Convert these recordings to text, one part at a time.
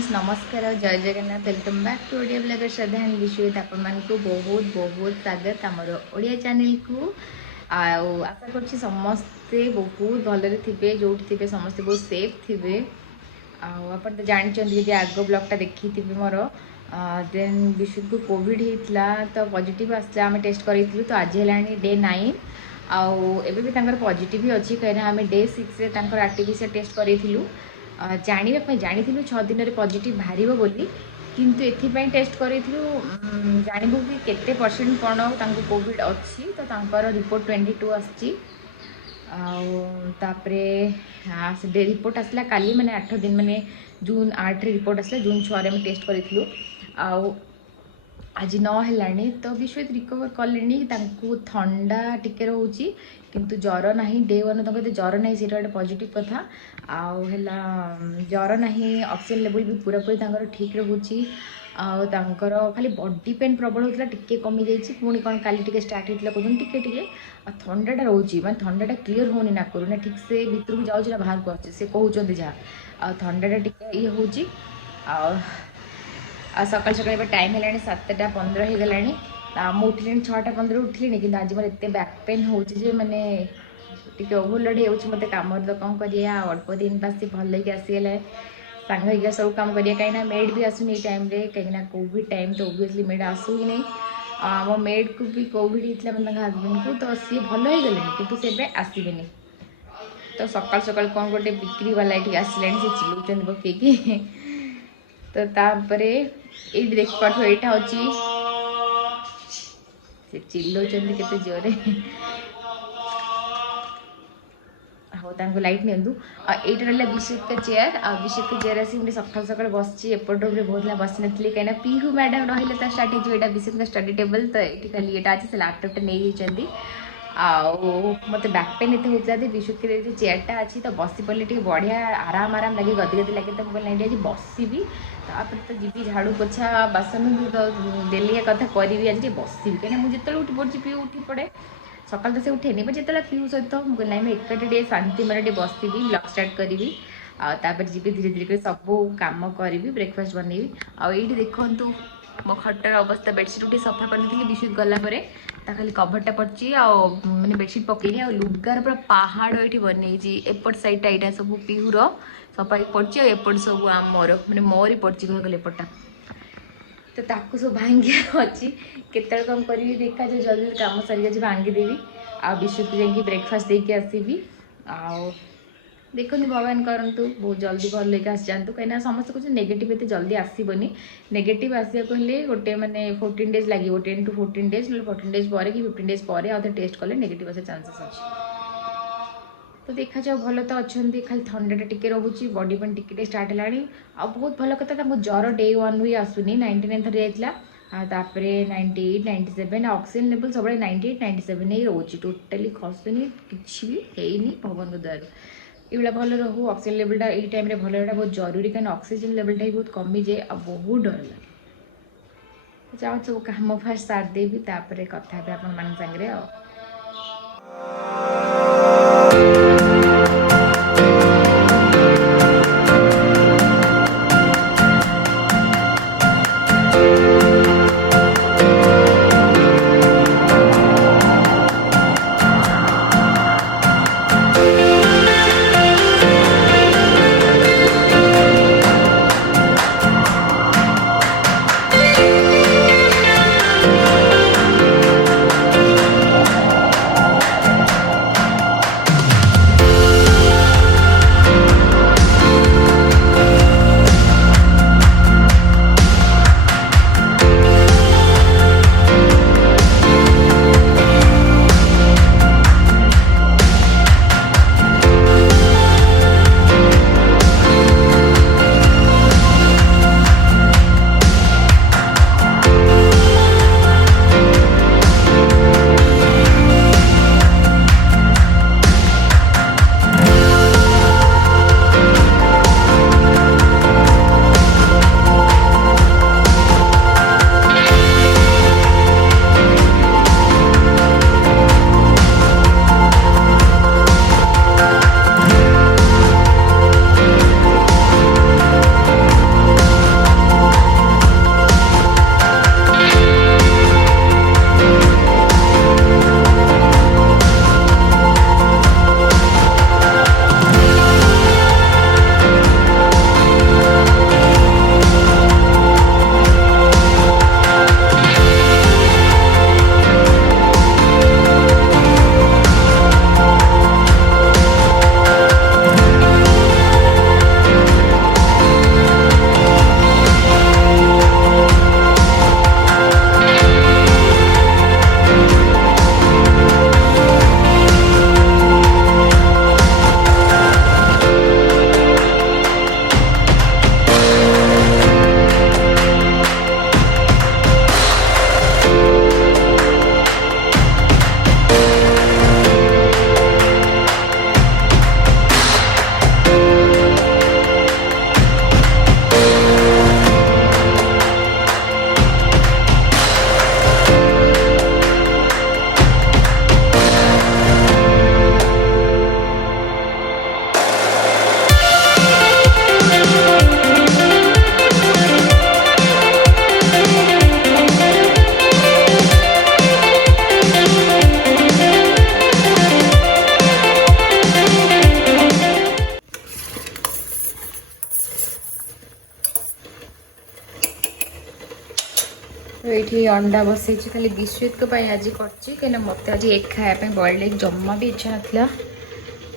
Friends नमस्कार जय Jagannath welcome back to Odia blogger Shraddha and Biswajit आपण मानकु बहुत बहुत स्वागत आमर ओडिया चैनल को आशा करछि समस्ते बहुत भलरे थिबे जोठी थिबे समस्ते बहुत सेफ थिबे आपण तो जानिचंदी जे आगो ब्लॉगटा देखि थिबे मोर देन विश्वजित को कोविड हेतला तो पॉजिटिव आसला आम टेस्ट करितलु तो आज हेलानी डे 9 एबे भी तांकर पॉजिटिव ही अछि कहना आम डे 6 रे तांकर आरटीपीसीआर टेस्ट करितलु जानी 6 दिन में पॉजिटिव बाहर बोली किंतु एथि टेस्ट करूँ जानबू कि केते परसेंट कौन कोविड अच्छी तो तांकर रिपोर्ट 22 आसी रिपोर्ट आसला काली माने 8 दिन माने जून 8 रिपोर्ट आसला जून 6 रे टेस्ट करूँ आज 9 है तो विश्वजित रिकवर कले थंडा टिके रोचे किंतु ज्वर ना डे 1 तक ज्वर ना से गोटे पॉजिटिव कथा आला ज्वर ना ऑक्सीजन लेवल भी पूरा पूरी ठीक रोचे आर खाली बॉडी पेन प्रबल होता टिके कमी जाइए पुणी कौन काली स्टार्ट होता कहते टिके टिके थंडाटा रोचे मैं थंडाटा क्लीयर होनी ना करूँ ना ठीक से भितर को जाऊँ ना बाहर को आसे से कहते जहाँ थंडाटा टिके ये हूँ सकाल सकाल टाइम है 7:15 हो गला मुझे 6:15 उठिली कि आज मोर एत बैक पेन हो मैंने टी ओभरलोड हो मत कम तो कौन करा अल्प दिन पास भल आसीगला सांग सब कम करें कहीं मेड भी आसुनी टाइम कहीं कोविड टाइम तो ओबियसली मेड आसू ही नहीं मो मेड को भी कोविड होता मैं हजबैंड को तो सी भल हो गले कि से आसबेनि तो सकाल सकाल कौन गोटे बिक्री वाला ये आसला से चिल्लाऊँ पकईकि तो तापर ये देख पाठ यहाँ हूँ से चिल्लाऊँ केते जोरे हाँ लाइट नियंतु यहाँ रहा विश्वजित का चेयर विश्वजित का चेयर आसी मुझे सकाल सकाल बस एपट रूम बहुत बस नी कहीं पीहू मैडम रही स्टार्ट हो विश्वजित का स्टडी टेबल तो ये खाली यहाँ अच्छे से लैपटॉपटा नहीं मत बैक पेन एत होता विश्वजित के चेयरटा अच्छी तो बसी पड़े टे बढ़िया आराम आराम लगे गदी गदी लगे तो मुझे आज बसबी तापर तो जी झाड़ू पोछा बासन तो डेली कथा करी आज बसबी कहीं मुझे उठी पड़ी पी उठी पड़े सकाल तो से उठेनि बट जो पीऊ सहित मुझे ना मैं एक शांति मन बसबी ब्लॉग स्टार्ट करी तापर जी धीरे धीरे सब कम करी ब्रेकफास्ट बनैबी आईटी देखु मो खटर अवस्था बेडसीट उठे सफा करी विश्वजित गलापर खाली कभरटा पड़ी मैंने बेडसीट पकईनी लुगार पूरा पहाड़ ये बनई एपट सैडटा यहाँ सब पीहूर सफा पड़ी एपट सब मोर मैंने मोरी पड़ी कहगले एपटा तो ताकू सब भांगी अच्छी केत कम करी देखा जो जल्दी कम सरी भांगीदेवी आ विश्वजित जाकि ब्रेकफास्ट देके आसबि देखो भगवान करंतु बहुत जल्दी भल लेके आस जातु कहीं समस्त कुछ नेगेटिव एत जल्दी आसबनी नेगेटिव आसा कहले गोटे मैंने 14 डेज लगे 10 to 14 डेज 14 डेज पर कि 15 डेज पर आउ टेस्ट कले नेगेटिव आसा चांसेस अच्छे तो देखा जाओ भल तो अच्छा खाली थंडाटा टिके रोचे बॉडी पेन टिके स्टार्ट है बहुत भल कथा ज्वर डे 1 भी आसुनी 99 थर जाता 98 97 ऑक्सीजन लेवल सब 98 97 ही रोचे टोटाली खसुनी किसी भी है भगवान द्वारा ये भल रहू ऑक्सीजन लेवलटा ये टाइम भल रहा बहुत जरूरी कहीं ऑक्सीजन लेवलटा भी बहुत कमी जाए आ बहुत डर लगे जाओ सब कम फास्ट सार देवी तापर कथा आपण मान संगे तो ये अंडा बसई खाली विश्वित को आज कर मत आज एक खायापी बॉइल्ड एग जमा भी इच्छा नाला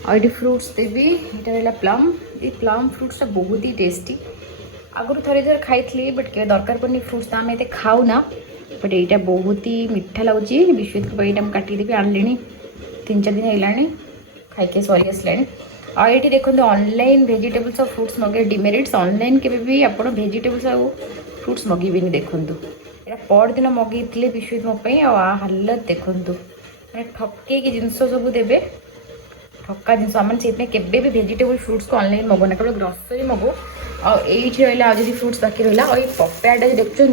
और फ्रुट्स देवी यहाँ रहा प्लम ये प्लम फ्रुट्सटा बहुत ही टेस्टी आगुरी थोड़े थोड़े खाई बट के दरकार पड़नी फ्रुट्स तो आम ये खाऊ ना बट यहाँ बहुत ही मीठा लगुच विश्वित को यहाँ काटिदेवी आनली 3-4 दिन है खाई सरी आसला और ये देखो ऑनलाइन वेजिटेबल्स और फ्रुट्स मगे डिमेरिट्स ऑनलाइन के भी आप वेजिटेबल्स और फ्रुट्स मगेबे देखूँ यहाँ परदिन मगेई विश्वित मोपाई आ हालत देखूँ मैंने ठके जिनस सब देवे ठका जिन आम से केवे भी वेजिटेबल फ्रुट्स को ऑनलाइन मगोना केवल ग्रोसरी मगो आईटी रहा आज फ्रुट्स बाकी रहा और ये पपायाटा देखुं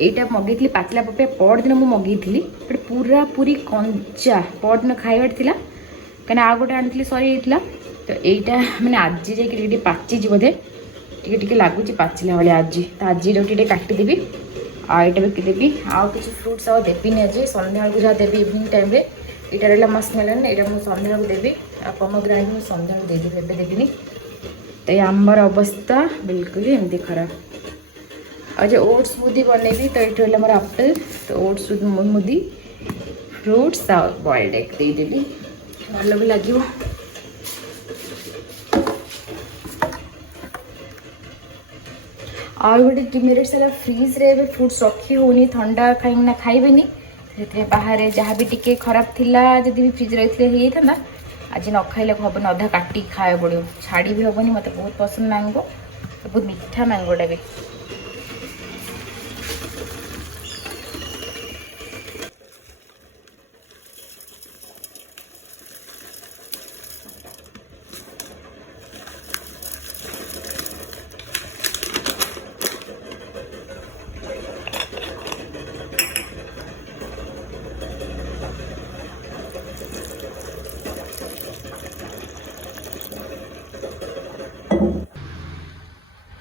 यहाँ मगेली पातला पपाया परदिन मुझे मगेली बट पूरा पूरी कंचा परदिन खाइबार थी कहीं आ गए आनी सरी जाता तो यहाँ मैंने आज जाकि पाची बोधे टी लगुच पाचिला भाई आज तो आज टी काटिदेवी आईटा भी देवी आउ किसी फ्रुट्स आ देवी आज सन्ध्या को जहाँ देवी इवनिंग टाइम यहाँ रहा मस्कमेलन यहाँ मुझे सन्ध्या को देवी पोमोग्रेनेट मुझे सन्ध्या को देदेवी एवं देवी तो ये आंबर अवस्था बिल्कुल एमती खराब आज ओट्स स्मूदी बनैबी तो ये रहा मोर आपेल तो ओट्स स्मूदी फ्रुट्स आ बॉइल्ड एग देदेली भल भी लगे और गोटे डिमेरिट सारा फ्रिज रे फ्रुट्स रखी होनी ठंडा कहीं खाइबेनी से बाहर जहाँ भी टिके खराब थिला जदि भी फ्रिज रही था आज न खाइले हेन अधा काटिक खाया पड़ो छाड़ी भी हेनी मत बहुत पसंद मैंगो बहुत मीठा मैंगोटा भी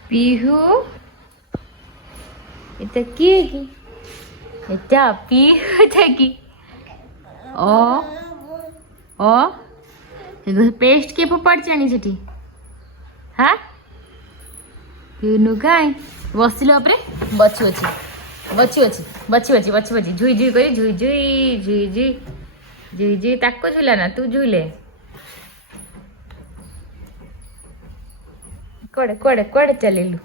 पीहू इतना किए की इतना पीहू था की ओ पेस्ट के फोपाड़ चाणी सेठी हाँ पीनू काई बसिल उपरे बची बची बची बची बची बची बची बची झुई झुई करी झुई झुई झुई झुई झुई झुई ताको झुला ना तू झुले कड़े कड़े कड़े चलेलु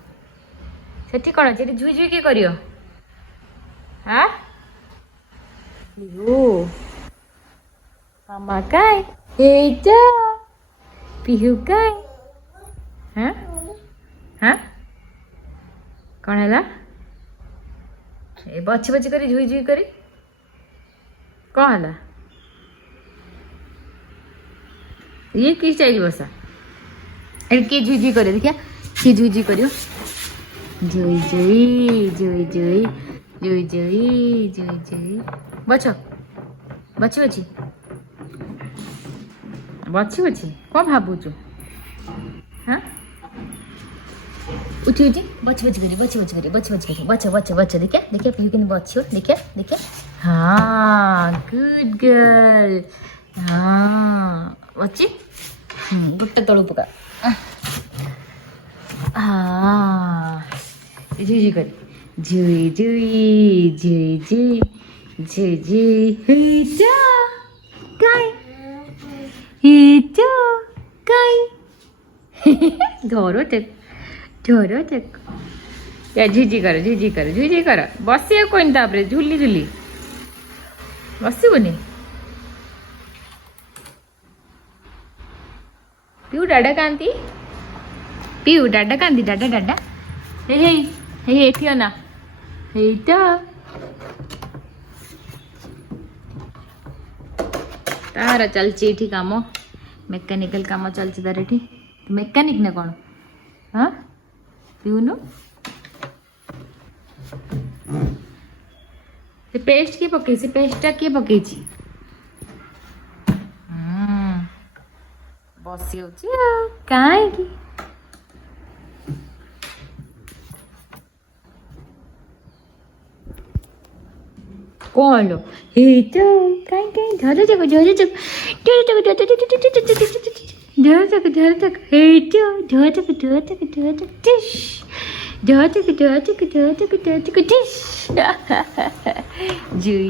सेठी कौन अच्छे झुई झुई किए करियो हाँ मामा काय हेजा पिहू काय हाँ हाँ कौन है ए बची बची करी झुई झुई करी कौन है ये किस चाहिए बसा किए झुई झुई करे देखिया किए झुई झुई करियो झुई झुई झुई झुई झुई झुई झुई झुई बच बची बची बची बची कौन भावुचु हाँ उठी उठी बची बची करी बची बची करी बची बची करी बच्चा बच्चा बच्चा देखिया देखिया पीहू के बच्ची हो देखिया देखिया हाँ गुड गर्ल हाँ बच्ची गुट्टा तलू पका हाँ झुई झुई कर झुई झुई झुई झुई झुई झुई हिजा काय हिजा काय धरो तक या झुझी कर झुझी कर झुझी कर बसिया कोई तापर झुली झुली बसबुनि पीऊ डाडा कांती पीऊ डाडा कांदी डाडा डाडा हे हे हे एठियो ना हे तो तार चलची एठी काम मेकानिकल काम चलची तार एठी मेकानिक ना कौन हाँ पीऊनु पेस्ट किए पकई पेस्टा किए पकई बसी कहीं कौन लो हे तो कहीं कहीं धर तक धर तक धर तक धर तक हे तो धर तक धर तक धर तक टिश धर तक धर तक धर तक धर तक टिश जुई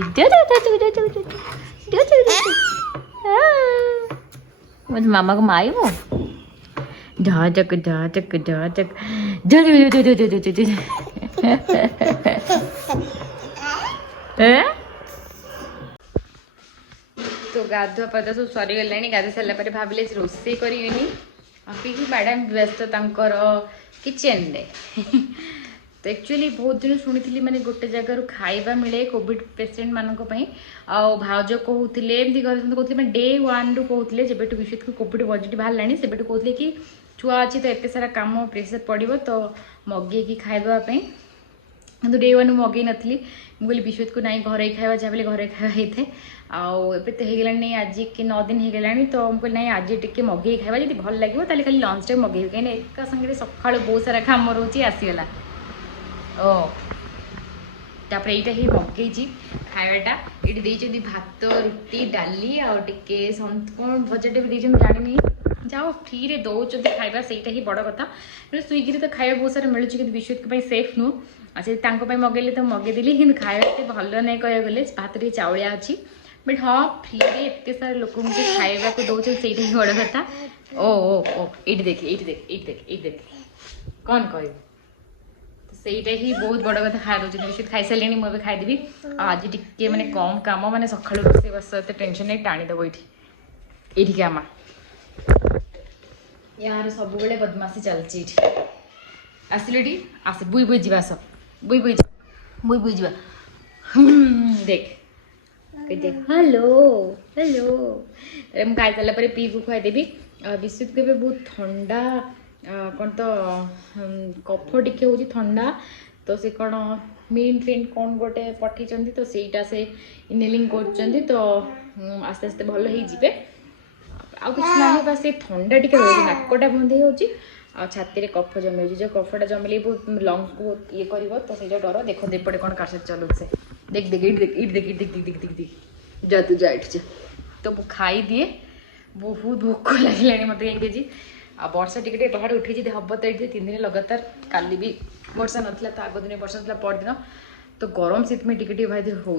मत मामा को मारिबो झाचक झाचक झाचक तो गाधुआ पाधुआ सब सरीगलानी गाधो सारा पर भाविले रोषे करेनि पिकू मैडम व्यस्त तांकर किचन रे तो एक्चुअली बहुत दिन शुणी मैंने गोटे जगार खाଇବା मिले कोविड पेसेंट मानक भाउज कहते एमती घर कहते मैं डे 1 रू कहते जब विश्व को कोविड पॉजिटिव बाहर से कहते कि छुआ अच्छी तो एत सारा कम प्रेसर पड़ो तो मगेकी खावाई तो डे 1 मगई नी मुझे विश्व को ना घर खावा जहाँ घर खावा होता है आउ तो होगा आज कि 9 दिन होगा तो मुझे ना आज टे मगई खावा जी भल लगे तो खाली लंच टाइम मगेबी कहीं एका संगे सका बहुत सारा कम रोचे आसीगला ओ तापर यहाँ ही मगई खावाटा ये देखते भात रुटी डाली आगे कौन भजाटे भी जानी जाओ फ्री रे दौरान खाଇବା ସେଇଟା ही बड़ कथा स्विगी तो खाଇବା बहुत सारा मिलूँ कि विश्व सेफ नुह अच्छे मगेले तो मगेदेली कि खावा भल नहीं कह गले भात टे चाउलिया अच्छी बट हाँ फ्री रे एत सारा लोक खावा को दौरान से ही बड़ कथा ओ ओ ओ ये देख ये देख ये देख ये देख कौन कह ସେଇଟା ହିଁ ବହୁତ ବଡ଼ କଥା ଖାଇ ଦେଉଛନ୍ତି ବିଶ୍ୱ ଖାଇସାରିଲେଣି ମୁଁ ଏବେ ଖାଇଦେବି ଆଉ ଆଜି ଟିକେ ମାନେ କମ୍ କାମ ମାନେ ସକାଳୁ ରୋଷେଇ ବାସ ଏତେ ଟେନସନ୍ ନେଇ ଟାଣିଦେବ ଏଇଠିକି ଆମା यार ସବୁବେଳେ ବଦମାସି ଚାଲିଛି ଏଇଠି ଆସିଲୁ ଏଠି ଆସ ବୁଇ ବୁଇ ଯିବା ଆସ ବୁଇ ବୁଇ ଯିବା ଦେଖ देख हेलो हेलो ମୁଁ ଖାଇସାରିଲା ପରେ ପିଇକୁ ଖୁଆଇଦେବି ବିସ୍କୁଟ ଏବେ ବହୁତ ଥଣ୍ଡା कौन तो कफ टिके हूँ ठंडा तो से कौन मिंट फिंट कौन गोटे पठे तो सहीटा से इनहेलिंग कर तो आस्ते आस्ते भल हो जी आउ कि ना बस ये ठंडा टी रोज नाकटा बंद हो छाती कफ जमी जो कफटा जमिले बहुत लंग्स को ये कर तो से डर देख एपटे कौन कार चलू से देख देख इट देख इट देख इट देख देख देख देख देख जा तू जा इट तो मुझे खाई दिए बहुत भोक लगे मत 1 केजी आ वर्षा टिके बाहर उठी हम तो ये 3 दिन लगातार काली भी वर्षा नाला तो आग दिन वर्षा ना परदिन तो गरम शीत में टिके भाई हो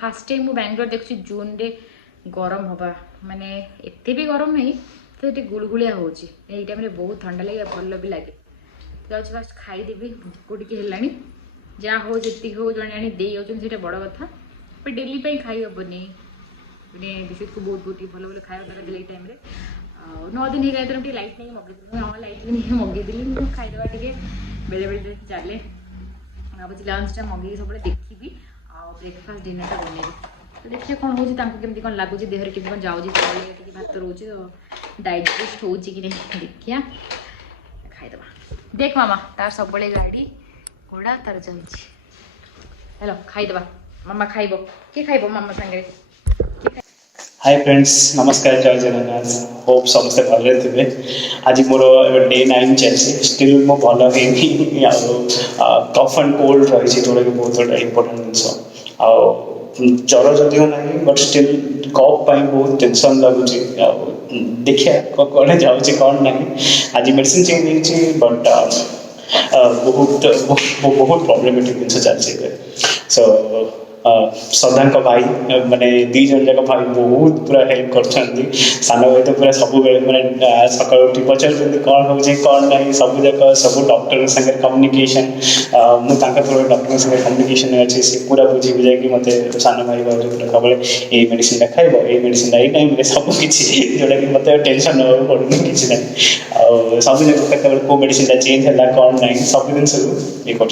फास्ट टाइम मुझे बैंगलोर देखुची जून रे गरम हवा माने एते भी गरम नहीं तो ये गुड़गुड़िया हो टाइम बहुत ठंडा लगे भल भी लगे तो फास्ट खाईदेवी भोक टे जहाँ हो जी हो जड़े आनी दे जाते बड़ कथा बट डेली खाई हेनी विश्व को बहुत बहुत भल भल खाया दरकार टाइम 9 दिन हो गए तो लाइट नहीं मगे हाँ लाइट नहीं मगेदेली खाईदेवा टे बेले बेले चले भाई लंच टा मगे सब देखी ब्रेकफास्ट डिनर टा बनइबी तो देखिए कौन होमती कौन लगुच देहर के कौन जाऊँगी चावल भात रोचे तो डाइजेस्ट हो देखिया खाईदेवा देख मामा तार सब गाड़ी घोड़ा तार चलती हेलो खाईदेवा मामा खाइब किए खाइब मामा सांगे हाय फ्रेंड्स नमस्कार जय जगन्नाथ होप समस्ते भले थे आज मोर डे 9 चलती स्टिल मो भल हो कफ एंड कोल्ड रही जोड़ा कि बहुत बड़ा इंपोर्टेंट जिन ज्वर जदिव ना बट स्टिल कफ बहुत टेंशन लगुच देखिए कौन जाऊँगी कौन ना आज मेडिसिन चेंज बट बहुत बहुत प्रॉब्लमेटिक जिन चलती सो श्रद्धा भाई माने 2 जन जाक भाई बहुत पूरा हेल्प कर सान भाई तो पूरा सब मैंने सका उठी पचार कौन हो कौन ना सब जाक सब डॉक्टर संगे कम्युनिकेशन मुझे थ्रू डॉक्टर संगे कम्युनिकेशन अच्छे से पूरा बुझी बुझा कि मत सान भाई कहबे ये मेडिसिन खाइब ये मेडिसिन ये टाइम सबकि जोटा कि मत टेंशन ना पड़ूनी कि ना सब जाक कौ मेडिसिन चेंज है कौन ना सब जिन ये कर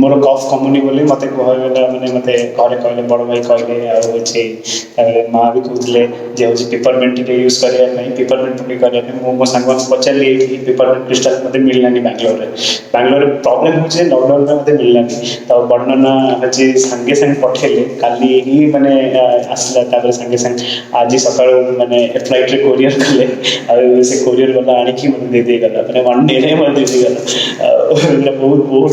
मोर कफ कमुनी बोली मत कहला मैंने मत घर कहले बड़ भाई कहले माँ भी कहते जे हूँ पेपरमेंट टे यूज करने पेपरमेंट पकड़ करने मो सांग पचारि पेपरमेंट क्रिस्टाल मत मिललानी बैंगलोर प्रॉब्लम हो लॉकडाउन में मत मिललानी तो वर्णना हूँ सांगे सांगे पठेले काली ही मैंने आसला सांगे सांगे आज सका मैंने फ्लाइट रे कोरियर कले से कोरियर वाला आणिकी मत दे गला मैंने 1 डे रे मत दे गला बहुत बहुत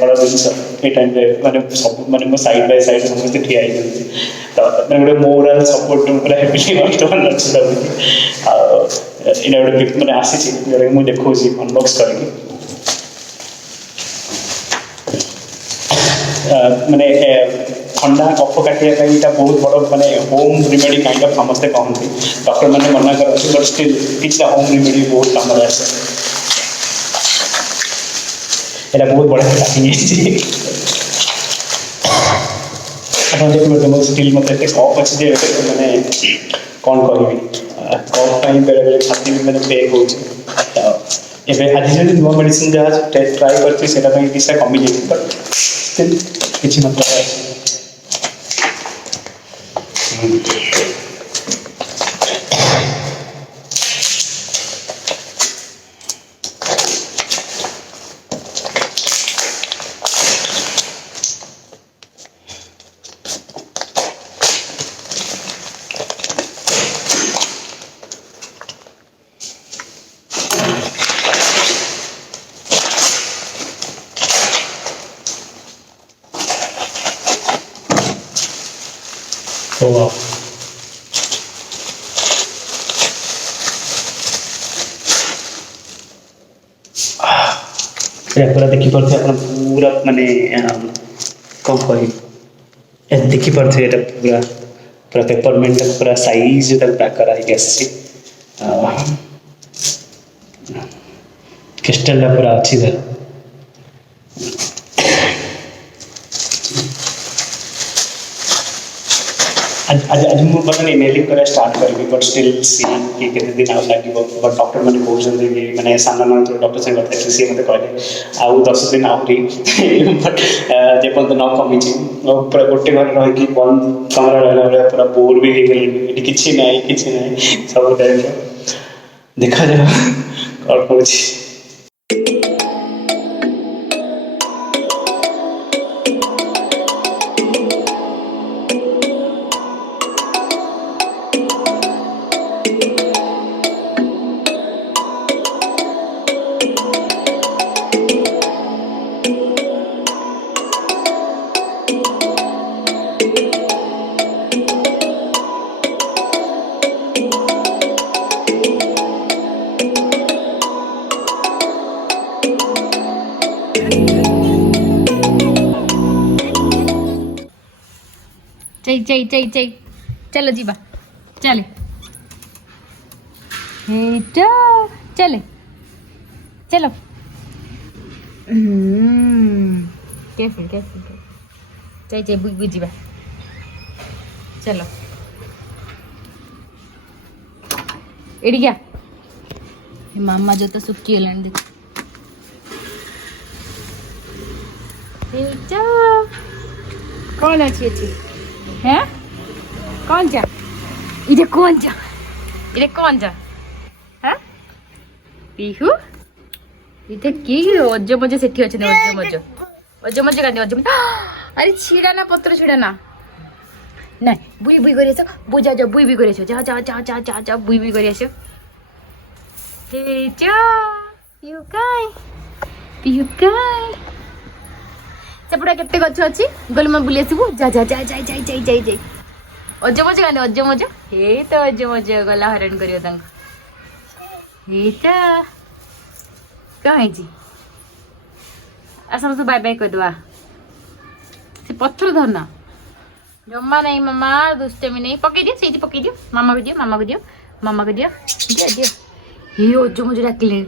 बड़ा जिन ये टाइम मैंने सब मैंने साइड बाय साइड समस्त ठिया तो गोटे मोराल सपोर्ट पूरा हैप्पी वर्तमान अच्छी गोटे मैंने आसी जोटा मुझे देखा अनबॉक्स करके माने ठंडा कफ काटा बहुत बड़ माने होम रेमेडी काइंड ऑफ समस्ते कहते डॉक्टर मैंने मना करते बट स्टिल किसी होम रेमेडी बहुत काम आसे यहाँ बहुत बढ़िया स्टार्टिंग आप देखिए स्टिल मत कफ अच्छे मैंने कौन कह कफ बेले बेले छाती भी मैंने पेक हो आज जो नुआ मेडिसिन जहाँ ट्राए कर किसी कमी जाए बट स्टिल किसी मतलब Oh wow. पूरा देखी पारे आप पूरा माने कौन कह देखी पारे पूरा पूरा पेपरमेंट पूरा साइज पैक कराई क्रिस्टल पूरा अच्छी था आज आज आज मुझे बर्तमान इमेलिंग करा स्टार्ट करी बट स्टिल सी कि केते दिन आउ लगे बट डॉक्टर मैंने कहते कि मैंने सामना डॉक्टर से कथा सी मत कहले आउ 10 दिन आहरी बट जेपर्यंत न कमी पूरा गोटे घर रही बंद कमरा रहा पूरा बोर भी गली किसी ना सब देखा जाए कौन कौन चई चलो जीवा चले चले चलो केयरफुल चई बुझ जीवा चलो एड़ी क्या मामा जो तो सुखी गलानी देख कौन अच्छी अच्छी है कौन जा इधर कौन जा हाँ पीहू इधर की अज मज से अज मज अरे छिड़ा ना पत्र छिड़ा ना नहीं बुई बुई कर बुई जा बुई भी कर जा बुई भी कर सेपटा केते गछ अछि गोलमा बुली आसबु जा अजमज गाने अजमज हे तो अजमज गला हरण करियो तंग हे ता कहीं जी आ समझ बाय बाय कर दवा से पत्थर धरना जम्मा नहीं मामा दुष्टमी नहीं पके दियो सेठी पके दियो मामा को दियो दियो हे अजमज डाकिले